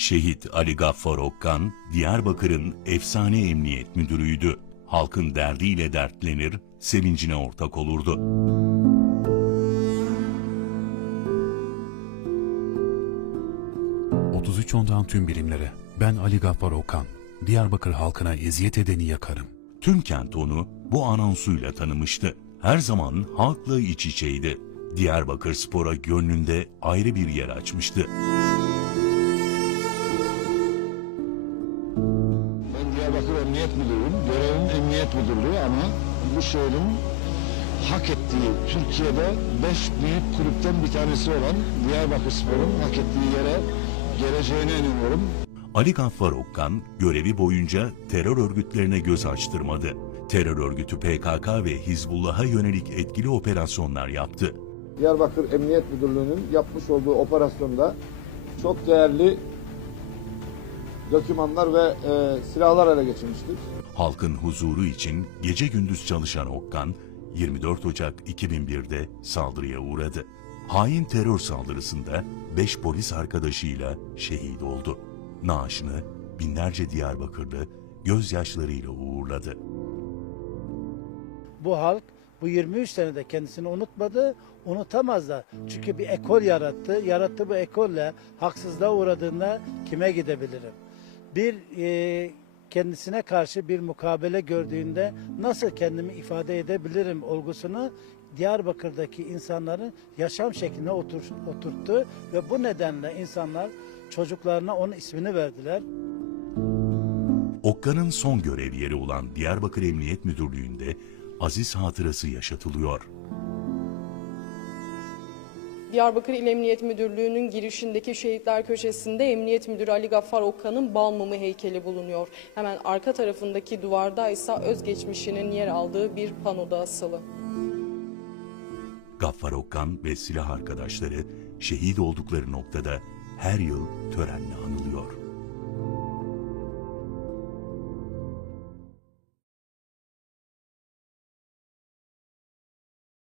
Şehit Ali Gaffar Okkan, Diyarbakır'ın efsane emniyet müdürüydü. Halkın derdiyle dertlenir, sevincine ortak olurdu. ...33 ondan tüm birimlere. Ben Ali Gaffar Okan. Diyarbakır halkına eziyet edeni yakarım. Tüm kent onu bu anonsuyla tanımıştı. Her zaman halkla iç içeydi. Diyarbakır Spor'a gönlünde ayrı bir yer açmıştı. Diyarbakır Emniyet Müdürüyüm. Görevim emniyet müdürlüğü ama bu şehrin hak ettiği, Türkiye'de beş büyük kulüpten bir tanesi olan Diyarbakır Spor'un hak ettiği yere geleceğine inanıyorum. Ali Gaffar Okkan görevi boyunca terör örgütlerine göz açtırmadı. Terör örgütü PKK ve Hizbullah'a yönelik etkili operasyonlar yaptı. Diyarbakır Emniyet Müdürlüğü'nün yapmış olduğu operasyonda çok değerli dokümanlar ve e, silahlar ele geçirmiştir. Halkın huzuru için gece gündüz çalışan Okkan, 24 Ocak 2001'de saldırıya uğradı. Hain terör saldırısında 5 polis arkadaşıyla şehit oldu. Naaşını binlerce Diyarbakırlı gözyaşlarıyla uğurladı. bu halk bu 23 senede kendisini unutmadı, unutamaz da. Çünkü bir ekol yarattı. Yarattığı bu ekolle haksızlığa uğradığında kime gidebilirim? Bir e, kendisine karşı bir mukabele gördüğünde nasıl kendimi ifade edebilirim olgusunu Diyarbakır'daki insanların yaşam şekline otur, oturttu ve bu nedenle insanlar çocuklarına onun ismini verdiler. Okkan'ın son görev yeri olan Diyarbakır Emniyet Müdürlüğü'nde aziz hatırası yaşatılıyor. Diyarbakır İl Emniyet Müdürlüğü'nün girişindeki Şehitler Köşesi'nde Emniyet Müdürü Ali Gaffar Okkan'ın bal mumu heykeli bulunuyor. Hemen arka tarafındaki duvarda ise özgeçmişinin yer aldığı bir panoda asılı. Gaffar Okkan ve silah arkadaşları şehit oldukları noktada her yıl törenle anılıyor.